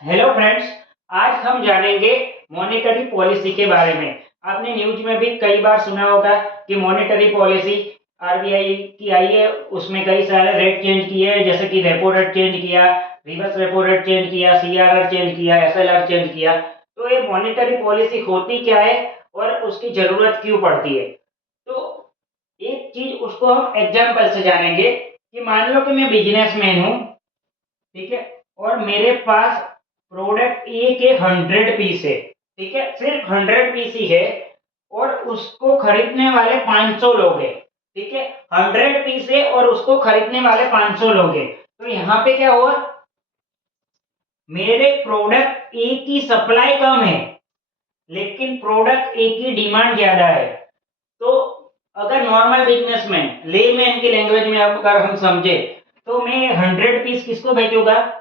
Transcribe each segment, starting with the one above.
Hello friends. आज हम जानेंगे मॉनेटरी पॉलिसी के बारे में। आपने न्यूज में भी कई बार सुना होगा कि मॉनेटरी पॉलिसी आरबीआई की आई है। उसमें कई सारे रेट चेंज किए हैं, जैसे कि रेपो रेट चेंज किया, रिवर्स रेपो रेट चेंज किया, सीआरआर चेंज किया, एसएलआर चेंज किया। तो ये मॉनेटरी पॉलिसी होती क्या है और उसकी जरूरत क्यों पड़ती है? तो एक चीज उसको हम एग्जाम्पल से जानेंगे कि मान लो कि मैं बिजनेसमैन हूँ, ठीक है, और मेरे पास प्रोडक्ट ए के 100 पीस है, ठीक है, सिर्फ 100 पीस ही है, और उसको खरीदने वाले 500 लोग हैं, ठीक है। 100 पीस है और उसको खरीदने वाले 500 लोग हैं। तो यहाँ पे क्या हुआ, मेरे प्रोडक्ट ए की सप्लाई कम है लेकिन प्रोडक्ट ए की डिमांड ज्यादा है। तो अगर नॉर्मल बिजनेसमैन लेमैन की लैंग्वेज में अब अगर हम समझे, तो मैं 100 पीस किसको बेचूंगा?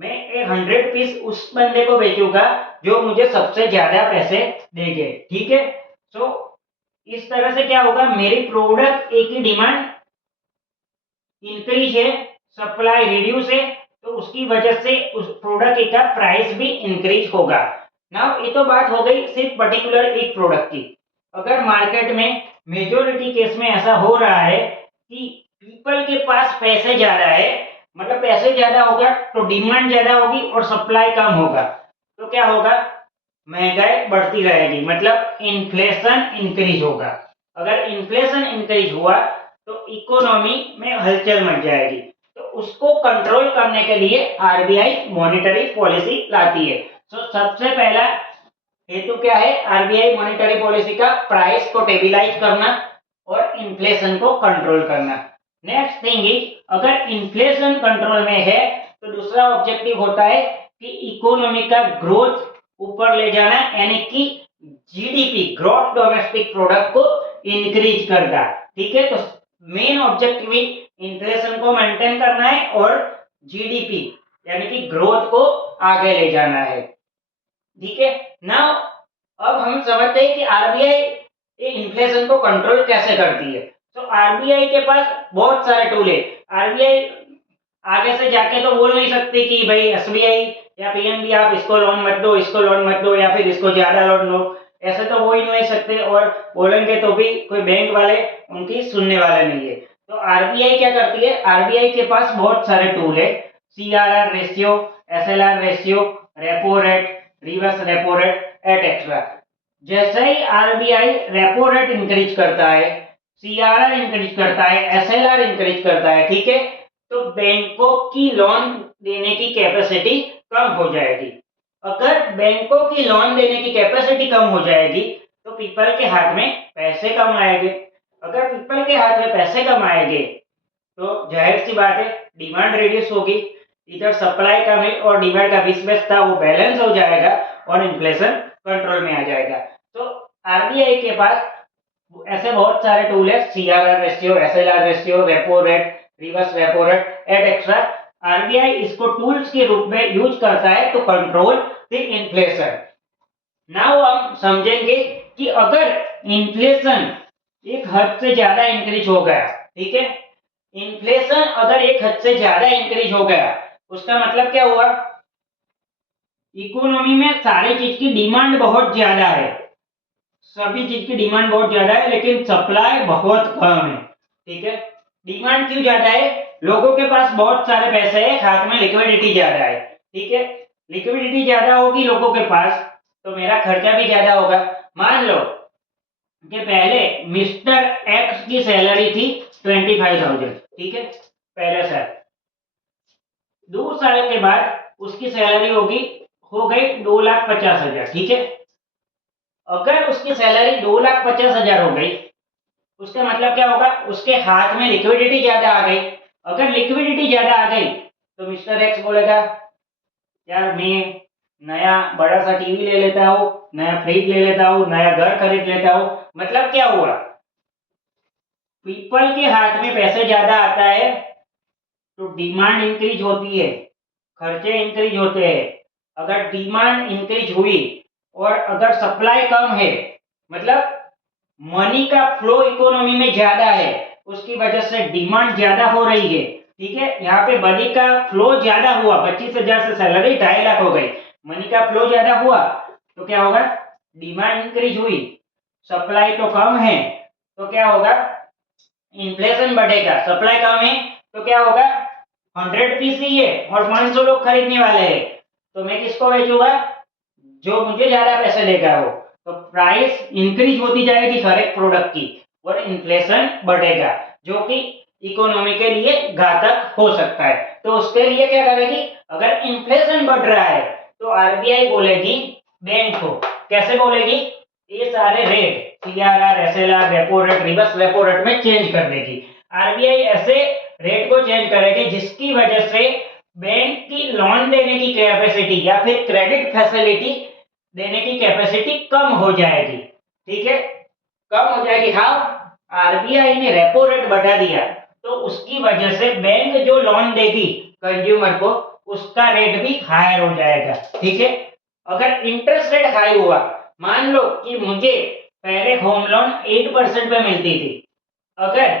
मैं ये 100 पीस उस बंदे को बेचूंगा जो मुझे सबसे ज्यादा पैसे देंगे, ठीक है। सो इस तरह से क्या होगा, मेरी प्रोडक्ट ए की डिमांड इंक्रीज है, सप्लाई रिड्यूस है, तो उसकी वजह से उस प्रोडक्ट का प्राइस भी इंक्रीज होगा। नाउ ये तो बात हो गई सिर्फ पर्टिकुलर एक प्रोडक्ट की। अगर मार्केट में मेजोरिटी केस में ऐसा हो रहा है कि पीपल के पास पैसे ज्यादा है, मतलब पैसे ज्यादा होगा तो डिमांड ज्यादा होगी और सप्लाई कम होगा, तो क्या होगा, महंगाई बढ़ती रहेगी, मतलब इन्फ्लेशन इंक्रीज होगा। अगर इन्फ्लेशन इंक्रीज हुआ तो इकोनॉमी में हलचल मच जाएगी। तो उसको कंट्रोल करने के लिए आरबीआई मॉनेटरी पॉलिसी लाती है। तो सबसे पहला हेतु क्या है आरबीआई मॉनेटरी पॉलिसी का? प्राइस को स्टेबलाइज करना और इन्फ्लेशन को कंट्रोल करना। नेक्स्ट थिंग इज, अगर इन्फ्लेशन कंट्रोल में है तो दूसरा ऑब्जेक्टिव होता है कि इकोनॉमी का ग्रोथ ऊपर ले जाना, यानी कि जीडीपी, ग्रॉस डोमेस्टिक प्रोडक्ट को इंक्रीज करना, ठीक है। तो मेन ऑब्जेक्टिव इन्फ्लेशन को मेंटेन करना है और जीडीपी यानी कि ग्रोथ को आगे ले जाना है, ठीक है। नाउ अब हम समझते हैं कि आरबीआई ये इन्फ्लेशन को कंट्रोल कैसे करती है। तो आरबीआई के पास बहुत सारे टूल है। आरबीआई आगे से जाके तो बोल नहीं सकती कि भाई एसबीआई या पीएनबी आप इसको लोन मत दो, इसको लोन मत दो, या फिर इसको ज्यादा लोन दो। ऐसे तो वो ही नहीं सकते, और बोलेंगे तो भी कोई बैंक वाले उनकी सुनने वाले नहीं है। तो आरबीआई क्या करती है, आरबीआई के पास बहुत सारे टूल है। CRR ratio, SLR ratio, repo rate, reverse repo rate, etcetera. जैसे ही आरबीआई रेपो रेट इंक्रीज करता है, सीआरआर इंक्रीज करता है, एसएलआर इंक्रीज करता है, ठीक है, तो बैंकों की लोन देने की कैपेसिटी कम हो जाएगी। अगर बैंकों की लोन देने की कैपेसिटी कम हो जाएगी तो पीपल के हाथ में पैसे कम आएंगे। अगर पीपल के हाथ में पैसे कम आएंगे तो जाहिर सी बात है डिमांड रिड्यूस होगी। इधर सप्लाई कम है और डिमांड का बिजनेस था वो बैलेंस हो जाएगा और इन्फ्लेशन कंट्रोल में आ जाएगा। तो आरबीआई के पास ऐसे बहुत सारे टूल है, CRR ratio, SLR ratio, repo rate, reverse repo rate, etcetera. RBI इसको टूल्स के रूप में यूज करता है to control the inflation. Now हम समझेंगे कि अगर इन्फ्लेशन एक हद से ज्यादा इंक्रीज हो गया, ठीक है, इन्फ्लेशन अगर एक हद से ज्यादा इंक्रीज हो गया, उसका मतलब क्या हुआ, इकोनॉमी में सारी चीज की डिमांड बहुत ज्यादा है, सभी चीज की डिमांड बहुत ज्यादा है लेकिन सप्लाई बहुत कम है, ठीक है। डिमांड क्यों ज्यादा है? लोगों के पास बहुत सारे पैसे है, हाथ में लिक्विडिटी ज्यादा है, ठीक है। लिक्विडिटी ज्यादा होगी लोगों के पास तो मेरा खर्चा भी ज्यादा होगा। मान लो कि पहले मिस्टर एक्स की सैलरी थी 25,000, ठीक है, पहले साल। 2 साल के बाद उसकी सैलरी होगी, हो गई 2,50,000, ठीक है। अगर उसकी सैलरी 2,50,000 हो गई, उसका मतलब क्या होगा, उसके हाथ में लिक्विडिटी ज्यादा आ गई। अगर लिक्विडिटी ज्यादा आ गई तो मिस्टर एक्स बोलेगा यार मैं नया बड़ा सा टीवी ले लेता हूँ, नया फ्रिज ले लेता हूँ, नया घर खरीद लेता हूँ। मतलब क्या हुआ, पीपल के हाथ में पैसे ज्यादा आता है तो डिमांड इंक्रीज होती है, खर्चे इंक्रीज होते हैं। अगर डिमांड इंक्रीज हुई और अगर सप्लाई कम है, मतलब मनी का फ्लो इकोनॉमी में ज्यादा है, उसकी वजह से डिमांड ज्यादा हो रही है, ठीक है, यहाँ पे मनी का फ्लो ज्यादा हुआ, 25,000 से सैलरी 2.5 लाख हो गई, मनी का फ्लो ज्यादा हुआ तो क्या होगा, डिमांड इंक्रीज हुई, सप्लाई तो कम है तो क्या होगा, इन्फ्लेशन बढ़ेगा, सप्लाई कम है तो क्या होगा, 100 पीस ही है और 500 लोग खरीदने वाले हैं, तो मैं किसको बेचूंगा, जो मुझे ज्यादा पैसे देगा वो, तो प्राइस इंक्रीज होती जाएगी हर एक प्रोडक्ट की और इन्फ्लेशन बढ़ेगा, जो कि इकोनॉमी के लिए घातक हो सकता है। तो उसके लिए क्या करेगी, अगर इन्फ्लेशन बढ़ रहा है तो आरबीआई बोलेगी बैंक को, कैसे बोलेगी, ये सारे rate CRR, SLR, repo rate, reverse repo rate में चेंज कर देगी। आरबीआई ऐसे रेट को चेंज करेगी जिसकी वजह से बैंक की लोन देने की कैपेसिटी या फिर क्रेडिट फैसिलिटी देने की कैपेसिटी कम हो जाएगी, ठीक है, कम हो जाएगी। हाँ, आरबीआई ने रेपो रेट बढ़ा दिया तो उसकी वजह से बैंक जो लोन देगी कंज्यूमर को उसका रेट भी हायर हो जाएगा, ठीक है। अगर इंटरेस्ट रेट हाई हुआ, मान लो कि मुझे पहले होम लोन 8% पे मिलती थी, अगर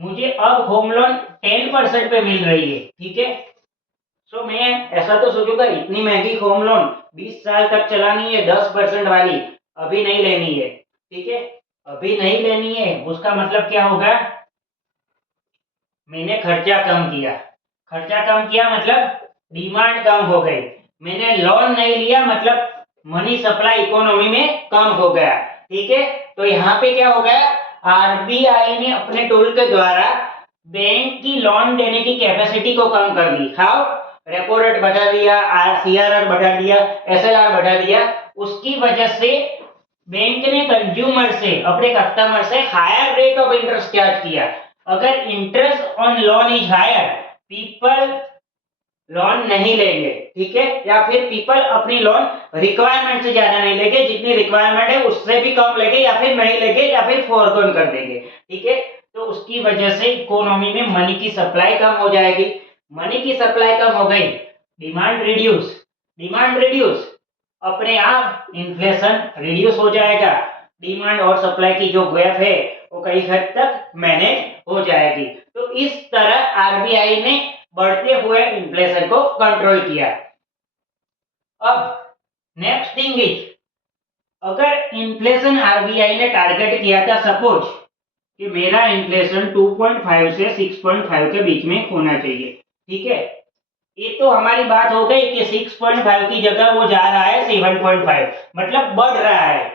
मुझे अब होम लोन 10% पे मिल रही है, ठीक है, सो मैं ऐसा तो सोचूंगा इतनी महंगी होम लोन 20 साल तक चलानी है 10% वाली, अभी नहीं लेनी है, ठीक है, अभी नहीं लेनी है उसका मतलब क्या होगा, मैंने खर्चा कम किया, खर्चा कम किया मतलब डिमांड कम हो गई, मैंने लोन नहीं लिया मतलब मनी सप्लाई इकोनॉमी में कम हो गया, ठीक है। तो यहाँ पे क्या हो गया, आरबीआई ने अपने टूल के द्वारा बैंक की लोन देने की कैपेसिटी को कम कर दी। हाउ, रेपो रेट बढ़ा दिया, सीआरआर बढ़ा दिया, एसएलआर बढ़ा दिया, उसकी वजह से बैंक ने कंज्यूमर से, अपने कस्टमर से higher rate of interest charge किया। अगर interest on loan is higher, people loan नहीं लेंगे, ठीक है, या फिर पीपल अपनी लोन रिक्वायरमेंट से ज्यादा नहीं लेंगे, जितनी रिक्वायरमेंट है उससे भी कम लेंगे या फिर नहीं लेंगे या फिर फोरगोन कर देंगे, ठीक है। तो उसकी वजह से इकोनॉमी में मनी की सप्लाई कम हो जाएगी, मनी की सप्लाई कम हो गई, डिमांड रिड्यूस, डिमांड रिड्यूस, अपने आप इन्फ्लेशन रिड्यूस हो जाएगा, डिमांड और सप्लाई की जो गैप है वो कई हद तक मैनेज हो जाएगी। तो इस तरह आरबीआई ने बढ़ते हुए इन्फ्लेशन को कंट्रोल किया। अब नेक्स्ट थिंग इज, अगर इन्फ्लेशन आरबीआई ने टारगेट किया था, सपोज कि मेरा इन्फ्लेशन 2.5 से 6.5 के बीच में होना चाहिए, ठीक है, ये तो हमारी बात हो गई कि 6.5 की जगह वो जा रहा है 7.5, मतलब बढ़ रहा है।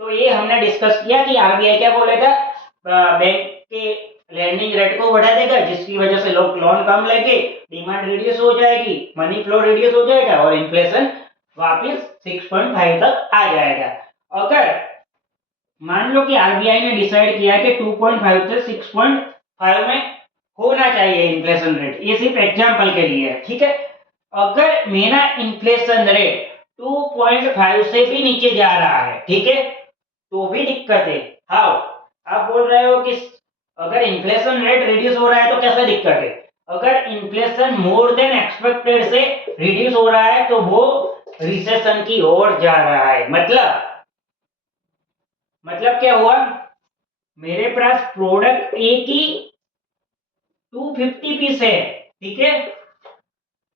तो ये हमने डिस्कस किया कि आरबीआई क्या बोलेगा, बैंक के लैंडिंग रेट को बढ़ा देगा जिसकी वजह से लोग लोन कम लेंगे, डिमांड रिड्यूस हो जाएगी, मनी फ्लो रिड्यूस हो जाएगा और इन्फ्लेशन वापस 6.5 तक आ जाएगा। अगर मान लो कि आरबीआई ने डिसाइड किया कि 2.5 से 6.5 में होना चाहिए इन्फ्लेशन रेट, ये सिर्फ एग्जांपल के लिए है, ठीक है। अगर मेरा इन्फ्लेशन रेट 2.5 से भी नीचे जा रहा है, ठीक है, तो भी दिक्कत है। हाउ, आप बोल रहे हो कि अगर इन्फ्लेशन रेट रिड्यूस हो रहा है तो कैसे दिक्कत है, अगर इन्फ्लेशन मोर देन एक्सपेक्टेड से रिड्यूस हो रहा है तो वो रिसेशन की ओर जा रहा है, मतलब क्या हुआ, मेरे पास प्रोडक्ट ए की 250 पीस है, ठीक है,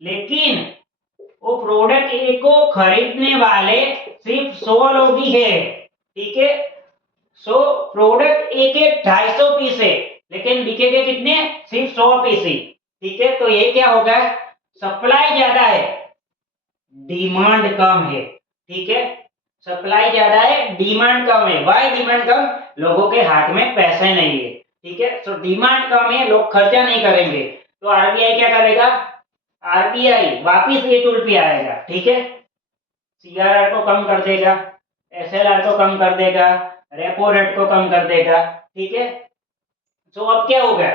लेकिन वो प्रोडक्ट ए को खरीदने वाले सिर्फ 100 लोग ही है, ठीक है, सो प्रोडक्ट ए के 250 पीस है लेकिन बिकेंगे कितने, सिर्फ 100 पीस ही, ठीक है। तो ये क्या होगा, सप्लाई ज्यादा है, डिमांड कम है, ठीक है, सप्लाई ज्यादा है, डिमांड कम है। वाई डिमांड कम, लोगों के हाथ में पैसे नहीं है, ठीक है, तो डिमांड कम है, लोग खर्चा नहीं करेंगे, तो आरबीआई क्या करेगा, आरबीआई वापिस ये टूल पे आएगा, ठीक है, सीआरआर को कम कर देगा, एसएलआर को कम कर देगा, रेपो रेट को कम कर देगा, ठीक है। तो अब क्या हो गया,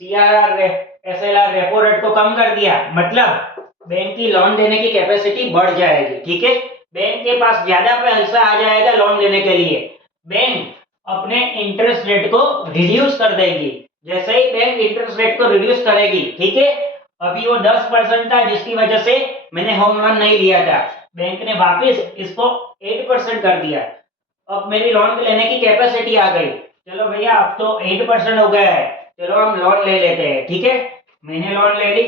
सीआरआर एसएलआर रेपो रेट को कम कर दिया, मतलब बैंक की लोन देने की कैपेसिटी बढ़ जाएगी, ठीक है, बैंक के पास ज्यादा पैसा आ जाएगा लोन देने के लिए, बैंक अपने इंटरेस्ट रेट को रिड्यूस कर देगी, जैसे ही बैंक इंटरेस्ट रेट को रिड्यूस करेगी, ठीक है, अभी वो 10% था जिसकी वजह से मैंने होम लोन नहीं लिया था, बैंक ने वापस इसको 8% कर दिया, अब मेरी लोन लेने की कैपेसिटी आ गई, चलो भैया अब तो 8% हो गया है, चलो हम लोन ले लेते हैं, ठीक है। मैंने लोन ले ली।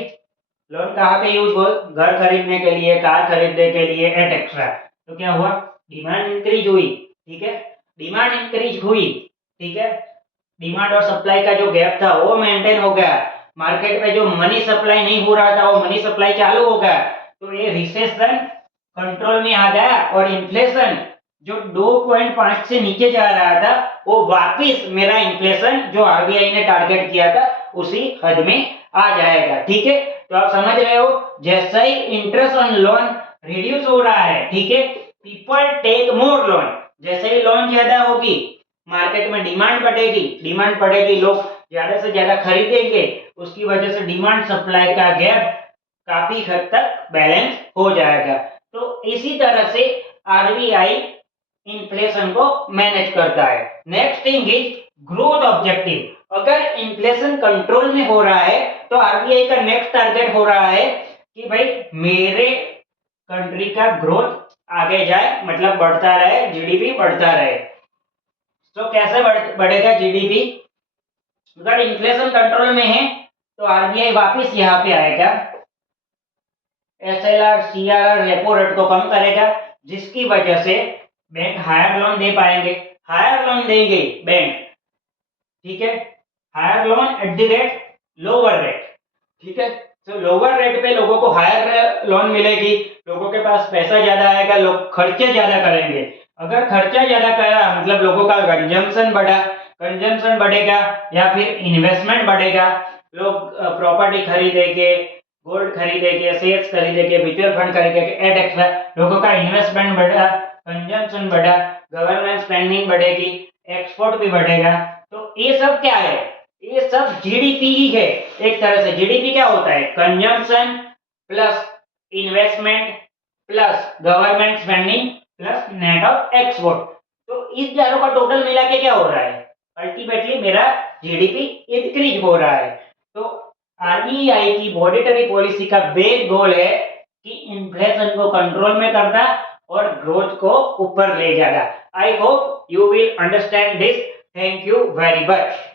लोन कहाँ पे यूज हो? घर खरीदने के लिए, कार खरीदने के लिए एट एक्स्ट्रा। तो क्या हुआ? डिमांड इंक्रीज हुई, ठीक है। डिमांड इंक्रीज हुई, ठीक है। डिमांड और सप्लाई का जो गैप था वो मेंटेन हो गया। मार्केट में जो मनी सप्लाई नहीं हो रहा था वो मनी सप्लाई चालू हो गया। तो ये रिसेशन कंट्रोल में आ गया और इन्फ्लेशन जो 2.5 से नीचे जा रहा था वो वापिस मेरा इन्फ्लेशन जो आरबीआई ने टारगेट किया था उसी हद में आ जाएगा, ठीक है। तो आप समझ रहे हो, जैसा ही इंटरेस्ट ऑन लोन रिड्यूस हो रहा है, ठीक है, पीपल टेक मोर लोन। जैसे ही लोन ज्यादा होगी मार्केट में डिमांड बढ़ेगी, लोग ज्यादा से ज्यादा खरीदेंगे, उसकी वजह से डिमांड सप्लाई का गैप काफी हद तक बैलेंस हो जाएगा। तो इसी तरह से आरबीआई इन्फ्लेशन को मैनेज करता है। Next thing is growth objective. अगर इन्फ्लेशन कंट्रोल में हो रहा है तो आरबीआई का नेक्स्ट टारगेट हो रहा है कि भाई मेरे कंट्री का ग्रोथ आगे जाए, मतलब बढ़ता रहे, जीडीपी बढ़ता रहे। तो कैसे बढ़ेगा जीडीपी? अगर इन्फ्लेशन कंट्रोल में है तो आरबीआई वापस यहाँ पे आएगा, एसएलआर सीआरआर रेपो रेट को कम करेगा, जिसकी वजह से बैंक हायर लोन दे पाएंगे। हायर लोन देंगे बैंक, ठीक है, higher loan at the rate lower rate, ठीक है। तो लोअर रेट पे लोगों को हायर लोन मिलेगी, लोगों के पास पैसा ज्यादा आएगा, लोग खर्चे ज्यादा करेंगे। अगर खर्चा ज्यादा करा मतलब लोगों का कंजम्पशन बढ़ा, कंजम्पशन बढ़ेगा या फिर इन्वेस्टमेंट बढ़ेगा, लोग प्रॉपर्टी खरीदेंगे, गोल्ड खरीदेंगे, शेयर्स खरीदेंगे, म्यूचुअल फंड खरीदेंगे, एट एक्स्ट्रा। लोगों का इन्वेस्टमेंट बढ़ा, कंजम्पशन बढ़ा, गवर्नमेंट स्पेंडिंग बढ़ेगी, एक्सपोर्ट भी बढ़ेगा। तो ये सब क्या है? ये सब जीडीपी ही है। एक तरह से जीडीपी क्या होता है? Consumption plus investment plus government spending plus net of export. तो इस चारों का टोटल मिला के क्या हो रहा है? अल्टीमेटली मेरा जीडीपी इंक्रीज हो रहा है। तो आरबीआई की मॉनेटरी पॉलिसी का बेस गोल है कि इन्फ्लेशन को कंट्रोल में करना और ग्रोथ को ऊपर ले जाना। I hope you will understand this. Thank you very much.